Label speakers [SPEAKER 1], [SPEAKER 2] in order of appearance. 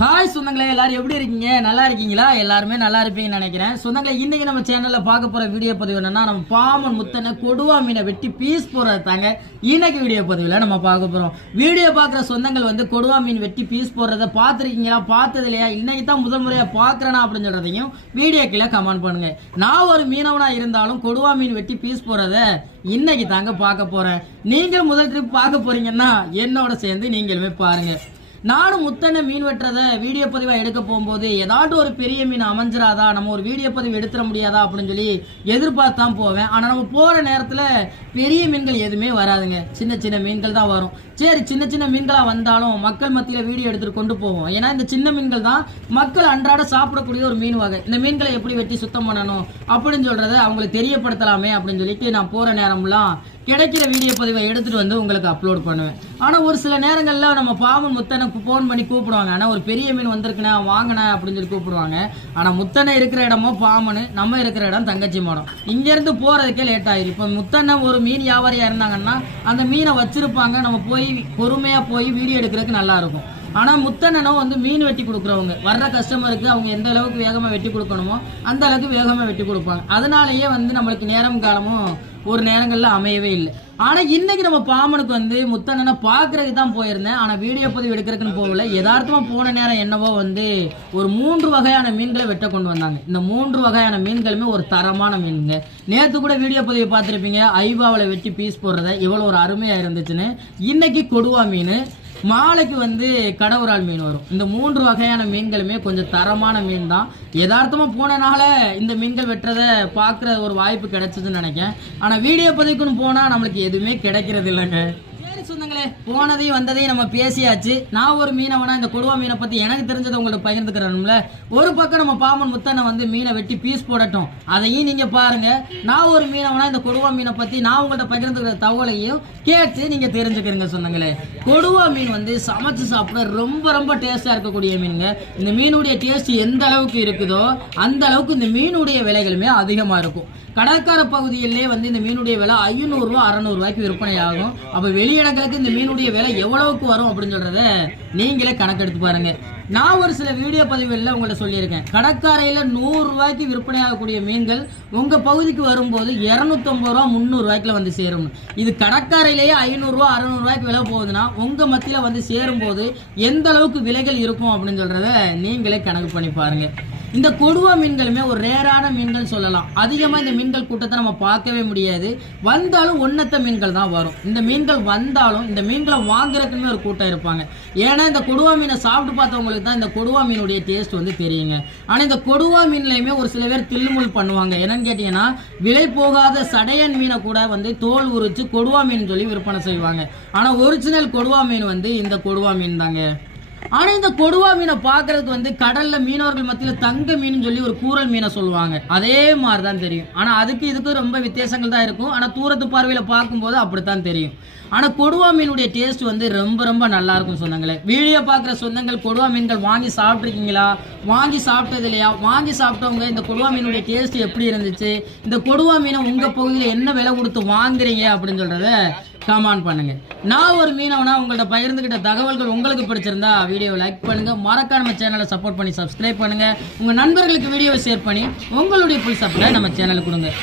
[SPEAKER 1] hi சொந்தங்களே எல்லாரும் எப்படி இருக்கீங்க நல்லா இருக்கீங்களா எல்லாருமே நல்லா இருப்பீங்கன்னு நினைக்கிறேன் சொந்தங்களே இன்னைக்கு நம்ம சேனல்ல பார்க்க போற வீடியோ பதிவு என்னன்னா நம்ம பாமன் முத்தனை கொடுவா மீனை வெட்டி பீஸ் போறது தாங்க இன்னைக்கு வீடியோ பதிவில் நம்ம பார்க்க போறோம் வீடியோ பார்க்குற சொந்தங்கள் வந்து கொடுவா மீன் வெட்டி பீஸ் போடுறத பார்த்துருக்கீங்களா பார்த்தது இல்லையா இன்னைக்கு தான் முதல் முறையாக பார்க்குறேனா அப்படின்னு சொல்றதையும் வீடியோ கீழே கமெண்ட் பண்ணுங்க நான் ஒரு மீனவனா இருந்தாலும் கொடுவா மீன் வெட்டி பீஸ் போறத இன்னைக்கு தாங்க பார்க்க போறேன் நீங்கள் முதல் ட்ரிப் பார்க்க போறீங்கன்னா என்னோட சேர்ந்து நீங்களுமே பாருங்க நானும் முத்தனை மீன் வெட்டுறதை வீடியோ பதிவாக எடுக்க போகும்போது ஏதாட்டும் ஒரு பெரிய மீன் அமைஞ்சிராதா நம்ம ஒரு வீடியோ பதிவு எடுத்துட முடியாதா அப்படின்னு சொல்லி எதிர்பார்த்து தான் போவேன் ஆனால் நம்ம போகிற நேரத்தில் பெரிய மீன்கள் எதுவுமே வராதுங்க சின்ன சின்ன மீன்கள் தான் வரும் சரி சின்ன சின்ன மீன்களாக வந்தாலும் மக்கள் மத்தியில் வீடியோ எடுத்துகிட்டு கொண்டு போவோம் ஏன்னா இந்த சின்ன மீன்கள் தான் மக்கள் அன்றாட சாப்பிடக்கூடிய ஒரு மீன் வகை இந்த மீன்களை எப்படி வெட்டி சுத்தம் பண்ணணும் அப்படின்னு சொல்கிறத அவங்களுக்கு தெரியப்படுத்தலாமே அப்படின்னு சொல்லிட்டு நான் போகிற நேரம்லாம் கிடைக்கிற வீடியோ பதிவை எடுத்துகிட்டு வந்து உங்களுக்கு அப்லோட் பண்ணுவேன் ஆனால் ஒரு சில நேரங்களில் நம்ம பாவன் முத்தனை ஃபோன் பண்ணி கூப்பிடுவாங்க ஆனால் ஒரு பெரிய மீன் வந்திருக்குண்ணே வாங்கினேன் அப்படின்னு சொல்லி கூப்பிடுவாங்க ஆனால் முத்தனை இருக்கிற இடமோ பாம்புன்னு நம்ம இருக்கிற இடம் தங்கச்சி மாடம் இங்கேருந்து போகிறதுக்கே லேட் ஆயிடும் இப்போ முத்தனை ஒரு மீன் வியாபாரியாக இருந்தாங்கன்னா அந்த மீனை வச்சுருப்பாங்க நம்ம போய் பொறுமையாக போய் வீடியோ எடுக்கிறதுக்கு நல்லாயிருக்கும் ஆனால் முத்தனோ வந்து மீன் வெட்டி கொடுக்குறவங்க வர்ற கஸ்டமருக்கு அவங்க எந்த அளவுக்கு வேகமாக வெட்டி கொடுக்கணுமோ அந்த அளவுக்கு வேகமாக வெட்டி கொடுப்பாங்க அதனாலேயே வந்து நம்மளுக்கு நேரம் காலமும் ஒரு நேரங்களில் அமையவே இல்லை ஆனால் இன்னைக்கு நம்ம பாமனுக்கு வந்து முத்தண்ணனை பாக்குறதுக்கு தான் போயிருந்தேன் ஆனால் வீடியோ பதிவு எடுக்கிறதுக்குன்னு போகல யதார்த்தமாக போன நேரம் என்னவோ வந்து ஒரு மூன்று வகையான மீன்களை வெட்ட கொண்டு வந்தாங்க இந்த மூன்று வகையான மீன்களுமே ஒரு தரமான மீனுங்க நேற்று கூட வீடியோ பதிவு பார்த்துருப்பீங்க ஐவாவில் வெட்டி பீஸ் போடுறத இவ்வளோ ஒரு அருமையாக இருந்துச்சுன்னு இன்னைக்கு கொடுவா மீன் மாலைக்கு வந்து கடவுரால் மீன் வரும் இந்த மூன்று வகையான மீன்களுமே கொஞ்சம் தரமான மீன் தான் யதார்த்தமாக போனனால இந்த மீன்கள் வெட்டுறதை பார்க்குற ஒரு வாய்ப்பு கிடைச்சதுன்னு நினைக்கிறேன் ஆனால் வீடியோ பதிவுக்குன்னு போனால் நம்மளுக்கு எதுவுமே கிடைக்கிறது இல்லைங்க சொந்தங்களே போனதையும் வந்ததையும் நம்ம பேசியாச்சு நான் ஒரு மீனவனா இந்த கொடுவா மீனை பத்தி எனக்கு தெரிஞ்சதை உங்கள்ட்ட பகிர்ந்துக்கிறேன்ல ஒரு பக்கம் நம்ம பாமன் முத்தனை வந்து மீனை வெட்டி பீஸ் போடட்டும் அதையும் நீங்க பாருங்க நான் ஒரு மீனவனா இந்த கொடுவா மீனை பத்தி நான் உங்கள்ட்ட பகிர்ந்துக்கிற தகவலையும் கேட்டு நீங்க தெரிஞ்சுக்கிறீங்க சொந்தங்களே கொடுவா மீன் வந்து சமைச்சு சாப்பிட ரொம்ப ரொம்ப டேஸ்டா இருக்கக்கூடிய மீனுங்க இந்த மீனுடைய டேஸ்ட் எந்த அளவுக்கு இருக்குதோ அந்த அளவுக்கு இந்த மீனுடைய விலைகளுமே அதிகமா இருக்கும் கடற்கரை பகுதியிலே வந்து இந்த மீனுடைய விலை ஐநூறுரூவா அறநூறுவாய்க்கு விற்பனை ஆகும் அப்போ வெளியிடங்களுக்கு இந்த மீனுடைய விலை எவ்வளவுக்கு வரும் அப்படின்னு சொல்கிறத நீங்களே கணக்கெடுத்து பாருங்கள் நான் ஒரு சில வீடியோ பதிவுகளில் உங்கள்ட்ட சொல்லியிருக்கேன் கடற்கரையில் நூறுரூவாய்க்கு விற்பனை ஆகக்கூடிய மீன்கள் உங்கள் பகுதிக்கு வரும்போது இரநூத்தம்பது ரூபா முந்நூறுரூவாய்க்குல வந்து சேரும் இது கடற்கரையிலேயே ஐநூறுரூவா அறநூறுவாய்க்கு விலை போகுதுன்னா உங்கள் மத்தியில் வந்து சேரும்போது எந்த அளவுக்கு விலைகள் இருக்கும் அப்படின்னு சொல்கிறத நீங்களே கணக்கு பண்ணி பாருங்கள் இந்த கொடுவா மீன்களுமே ஒரு ரேரான மீன்கள் சொல்லலாம் அதிகமாக இந்த மீன்கள் கூட்டத்தை நம்ம பார்க்கவே முடியாது வந்தாலும் ஒன்னத்த மீன்கள் தான் வரும் இந்த மீன்கள் வந்தாலும் இந்த மீன்களை வாங்குறதுக்குமே ஒரு கூட்டம் இருப்பாங்க ஏன்னா இந்த கொடுவா மீனை சாப்பிட்டு பார்த்தவங்களுக்கு தான் இந்த கொடுவா மீனுடைய டேஸ்ட் வந்து தெரியுங்க ஆனால் இந்த கொடுவா மீன்லையுமே ஒரு சில பேர் தில்முள் பண்ணுவாங்க என்னன்னு கேட்டிங்கன்னா விலை போகாத சடையன் மீனை கூட வந்து தோல் உரிச்சு கொடுவா மீன் சொல்லி விற்பனை செய்வாங்க ஆனால் ஒரிஜினல் கொடுவா மீன் வந்து இந்த கொடுவா மீன் தாங்க ஆனா இந்த கொடுவா மீனை பாக்குறதுக்கு வந்து கடல்ல மீனவர்கள் மத்தியில தங்க மீன் சொல்லி ஒரு கூரல் மீனை சொல்லுவாங்க அதே மாதிரி தான் தெரியும் ஆனா அதுக்கு இதுக்கு ரொம்ப வித்தியாசங்கள் தான் இருக்கும் ஆனா தூரத்து பார்வையில பார்க்கும்போது அப்படித்தான் தெரியும் ஆனா கொடுவா மீனுடைய டேஸ்ட் வந்து ரொம்ப ரொம்ப நல்லா இருக்கும் சொந்தங்களே வீடியோ பாக்குற சொந்தங்கள் கொடுவா மீன்கள் வாங்கி சாப்பிட்ருக்கீங்களா வாங்கி சாப்பிட்டது இல்லையா வாங்கி சாப்பிட்டவங்க இந்த கொடுவா மீனுடைய டேஸ்ட் எப்படி இருந்துச்சு இந்த கொடுவா மீனை உங்க பகுதியில் என்ன விலை கொடுத்து வாங்குறீங்க அப்படின்னு சொல்றத கமான் பண்ணுங்கள் நான் ஒரு மீனவனா உங்கள்கிட்ட பகிர்ந்துகிட்ட தகவல்கள் உங்களுக்கு பிடிச்சிருந்தா வீடியோவை லைக் பண்ணுங்கள் மறக்காம நம்ம சேனலை சப்போர்ட் பண்ணி சப்ஸ்கிரைப் பண்ணுங்கள் உங்கள் நண்பர்களுக்கு வீடியோ ஷேர் பண்ணி உங்களுடைய புல் சப்ளை நம்ம சேனலுக்கு கொடுங்க